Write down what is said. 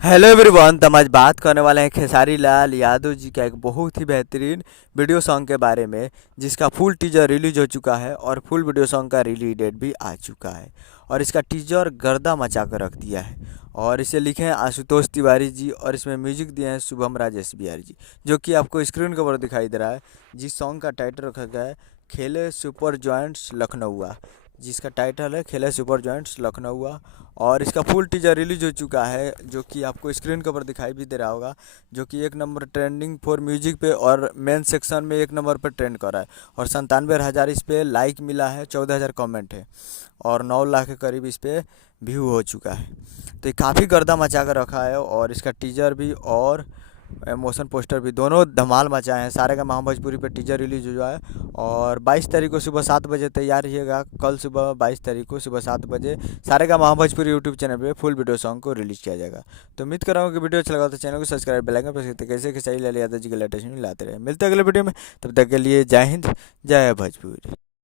Hello everyone. तो हम आज बात करने वाले हैं खेसारी लाल यादव जी का एक बहुत ही बेहतरीन वीडियो सॉन्ग के बारे में, जिसका फुल टीजर रिलीज हो चुका है और फुल वीडियो सॉन्ग का रिलीज डेट भी आ चुका है। और इसका टीजर गर्दा मचा कर रख दिया है। और इसे लिखे हैं आशुतोष तिवारी जी और इसमें म्यूजिक दिए हैं शुभम राजेश बिहारी जी, जो कि आपको स्क्रीन के ऊपर दिखाई दे रहा है। जिस सॉन्ग का टाइटल रखा गया है खेले सुपर जॉइंट्स लखनऊआ, जिसका टाइटल है खेले सुपर जॉइंट्स लखनऊआ। और इसका फुल टीजर रिलीज हो चुका है, जो कि आपको स्क्रीन के ऊपर दिखाई भी दे रहा होगा, जो कि एक नंबर ट्रेंडिंग फॉर म्यूजिक पे और मेन सेक्शन में एक नंबर पर ट्रेंड कर रहा है। और 97,000 इस पे लाइक मिला है, 14,000 कमेंट है और 9 लाख के करीब इस पे व्यू हो चुका है। तो ये काफ़ी गर्दा मचा कर रखा है और इसका टीजर भी और मोशन पोस्टर भी दोनों धमाल मचाए हैं। सारेगामा भोजपुरी पे टीजर रिलीज हुआ है और 22 तारीख को सुबह 7 बजे तैयार रहिएगा। कल सुबह 22 तारीख को सुबह 7 बजे सारेगामा भोजपुरी यूट्यूब चैनल पे फुल वीडियो सॉन्ग को रिलीज किया जाएगा। तो उम्मीद कर रहा हूँ कि वीडियो अच्छा लगा तो चैनल को सब्सक्राइब बेल आइकन प्रेस करते कैसे कि सही लाल यादव जी के लेटेस्ट न्यूज़ लाते रहे। मिलते हैं अगले वीडियो में, तब तक के लिए जय हिंद जय भोजपुरी।